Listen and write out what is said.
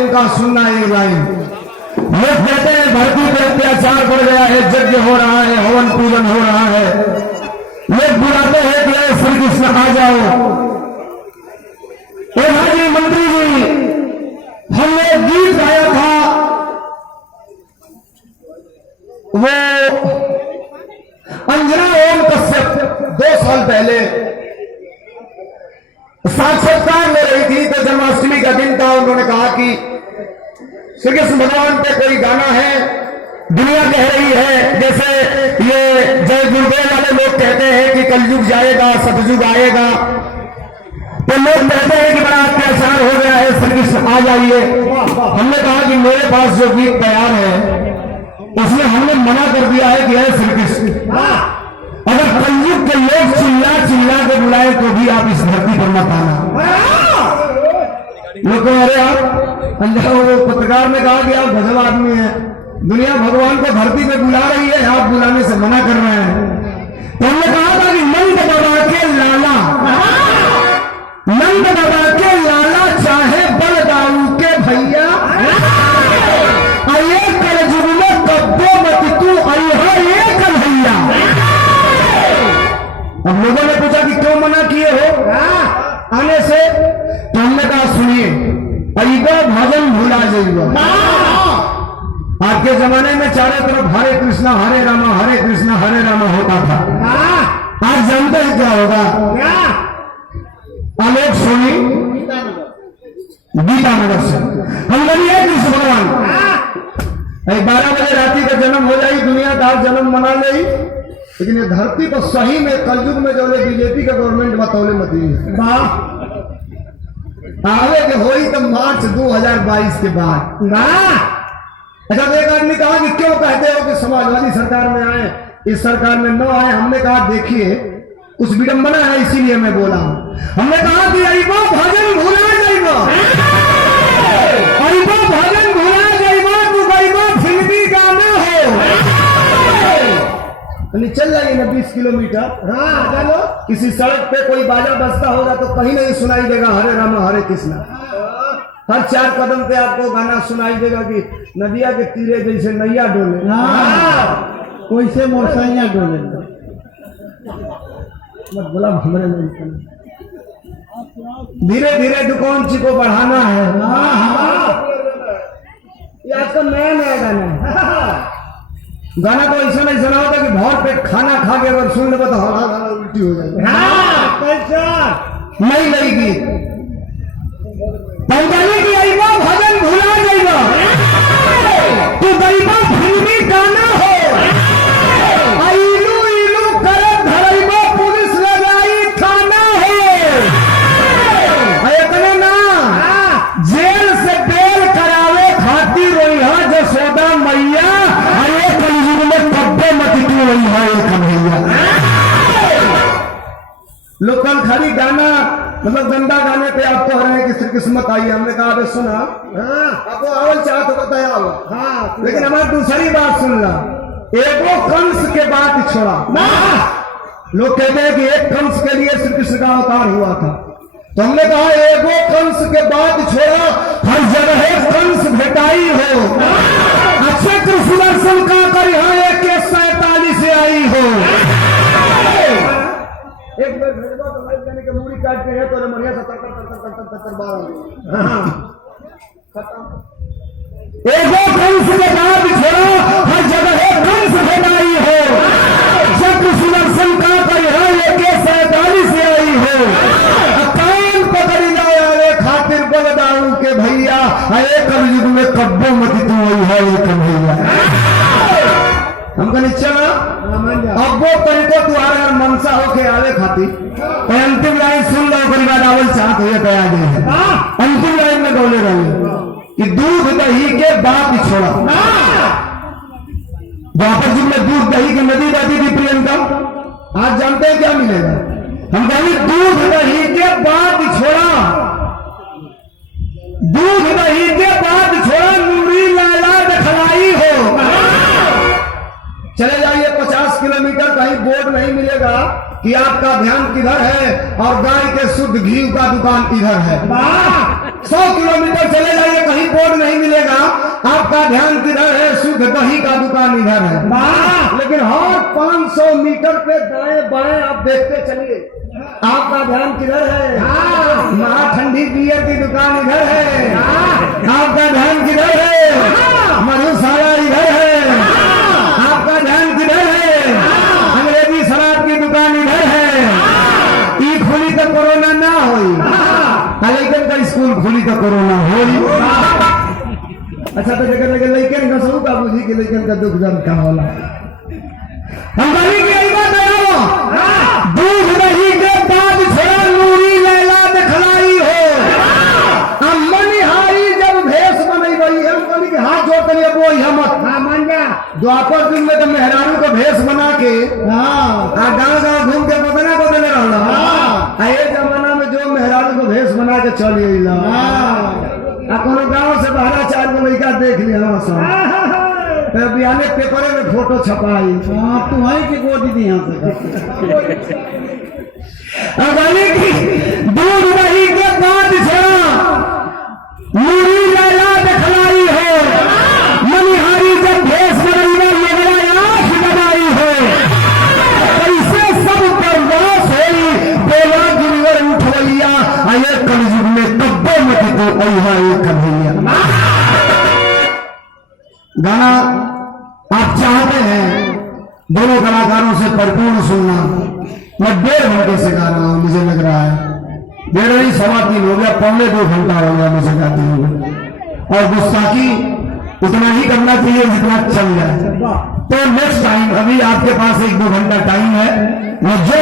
इनका सुनना एक लाइन। लोग कहते हैं धरती पे अत्याचार बढ़ गया है, यज्ञ हो रहा है, हवन पूजन हो रहा है। लोग बुलाते हैं कि अरे श्री कृष्ण आ जाओ। जी मंत्री जी, हमने गीत गाया था, वो अंजना ओम कश्यप 2 साल पहले साक्षात्कार ले रही थी, तो जन्माष्टमी का दिन था। उन्होंने कहा कि श्री कृष्ण भगवान पे कोई गाना है, दुनिया कह रही है, जैसे ये जय गुरुदेव वाले लोग कहते हैं कि कलयुग जाएगा, सतयुग आएगा, तो लोग कहते हैं कि बड़ा अत्याचार हो गया है, श्री कृष्ण आ जाइए। हमने कहा कि मेरे पास जो गीत तैयार है उसमें हमने मना कर दिया है कि है श्री कृष्ण, अगर कलयुग के लोग चिल्ला चिल्ला के बुलाए तो भी आप इस धरती पर मत आना। लोग अरे आप वो पत्रकार ने कहा कि आप गजब आदमी हैं, दुनिया भगवान को धरती पे बुला रही है, आप बुलाने से मना कर रहे हैं। तो हमने कहा था कि नंद बाबा के लाला, नंद बाबा के लाला चाहे बलदाऊ के भैया, आइए कलयुग में कब्बो मत तू अयहा ये कन्हैया। अब लोगों ने पूछा कि क्यों मना किए हो आने से, तो हमने कहा सुनिए, अईबा भजन भुला जाइएगा। आज के जमाने में चारों तरफ हरे कृष्णा हरे रामा होता था। आज जानते हैं क्या होगा? आलोक सोनी गीतानगर से हम बनिए कृष्ण भगवान 12 बजे रात्रि का जन्म हो जाए, दुनिया का जन्म मना ले, लेकिन ये धरती को सही में कलयुग में जो बीजेपी का गवर्नमेंट बतौले मत आगे के हो ही तो मार्च 2022 के बाद। अच्छा, एक आदमी कहा कि क्यों कहते हो कि समाजवादी सरकार में आए, इस सरकार में न आए। हमने कहा देखिए कुछ विडंबना है, इसीलिए मैं बोला हूं। हमने कहा कि अईबो भजन भुला जाइबो, अईबो भजन भुला जाइबो, तू गईबो फिल्मी गाना हो। चल जाइए ना 20 किलोमीटर, हाँ चलो, किसी सड़क पे कोई बाजा बजता होगा तो कहीं नहीं सुनाई देगा हरे रामा हरे कृष्णा। हर 4 कदम पे आपको गाना सुनाई देगा कि नदिया के तीरे जैसे नैया डोले, वैसे मोरसैया डोले। मत बोला हमरे नहीं, धीरे धीरे दुकान को बढ़ाना है। ये आपका नया नया गाना है। गाना तो ऐसा नहीं सुना होता कि भर पेट खाना खा के अगर सुन लेगा तो हमारा उल्टी हो जाएगी। नहीं लगेगी पंजाबी की अईबा भजन भुला जाएगा, तू गईबा फिल्मी गाना हो। इलू इलू करे धरईबा पुलिस लगाई थाना हो। इतने ना जेल से बेल करावे खातिर रोइहा जसोदा मैया, अरे कलयुग में कब्बे मत तू रोइहा ये कन्हैया। लोग कल खाली गाना मतलब गंदा गाने पे आपको हर है कि श्री किस्मत आई। हमने कहा अबे सुना, आपको आवल चाह तो बताया हो, लेकिन हमारी दूसरी बात सुन ला। एगो कंस के बाद छोड़ा, लोग कहते हैं कि एक कंस के लिए श्री कृष्ण का अवतार हुआ था, तो हमने कहा एगो कंस के बाद छोड़ा, हर जगह कंस भेटाई हो। अच्छे कृष्ण दर्शन का कर यहाँ 147 से आई हो। एक बार भेजवा तो लाइट जाने के मूड़ी काट के है तो मरिया 70 12 खत्म। एगो कंस के बाद छोड़ा, हर जगह कंस भेटाई हो। जब सुदर्शन का पर यहाँ 147 से आई हो। कान पकड़ी लाया खातिर बलदाऊ के भैया, अरे कलयुग में कब्बो मत तू आई है ये कन्हैया। हम कहने चला अब वो तरीको तू आ रहा मनसा होके आवे खाती, अंतिम लाइन सुन लो, बाद आवल चाहत हुए कया गए। अंतिम लाइन में बोले रहे कि दूध दही के बात छोड़ा। द्वापर युग में दूध दही की नदी बहती थी प्रियंका, आज जानते हैं क्या मिलेगा? हम कहेंगे दूध दही के बाद छोड़ा, दूध दही के बाद छोड़ा, नूरी लाला दिखलाई हो। चले जाइए 50 किलोमीटर कहीं कहीं बोर्ड नहीं मिलेगा कि आपका ध्यान किधर है और गाय के शुद्ध घी का दुकान इधर है। 100 किलोमीटर चले जाइए, कहीं बोर्ड नहीं मिलेगा आपका ध्यान किधर है, शुद्ध दही का दुकान इधर है। लेकिन हर 500 मीटर पे दाएं बाएं आप देखते चलिए आपका ध्यान किधर है। महा ठंडी बियर की दुकान इधर है, आपका ध्यान किधर है। मधुशाला इधर है, आपका ध्यान किधर है। अंग्रेजी शराब की दुकान इधर है। ई खुली तो कोरोना ना होई, लेकिन का स्कूल खुली तो कोरोना होई। अच्छा तो जगह लगे लेकिन कसू का बुझी के लेकिन का दुख दर्द का होला। हम कहीं की आई बात है, दूध दही के बाद छोड़ा नूरी लैला दिखलाई हो। हम मनिहारी जब भेष बनी गई है, हम के हाथ जोड़ते लिए वो हिम्मत मान जा। द्वापर दिन में तो मेहरारू को भेष बना के गाँव गाँव घूम के बदला बदले रहना। ये जमाना में जो मेहरारू को भेष बना के चल कोनो गाँव से बाहर 4 गो लड़का देख लिया बिहाने पेपर में फोटो छपाई। तू वहीं की गोदी दी यहाँ से दूध दही के बाद मूरी लैला दिखलाई हो। मनिहारी जब भेष आंख लगाई हो, कैसे सब बर्दाश्त होई। बोला गिरवर उठवैया आये कलयुग में तब्बो मत तो अहा एक कन्हैया। गाना आप चाहते हैं दोनों कलाकारों से परिपूर्ण सुनना। मैं 1.5 घंटे से गा रहा हूं, मुझे लग रहा है 1.5 सवा 3 हो गया, 1.25 घंटा हो गया मुझे गाते हुए। और गुस्ताखी उतना ही करना चाहिए जितना चल जाए। तो नेक्स्ट टाइम, अभी आपके पास 1-2 घंटा टाइम है, मैं जो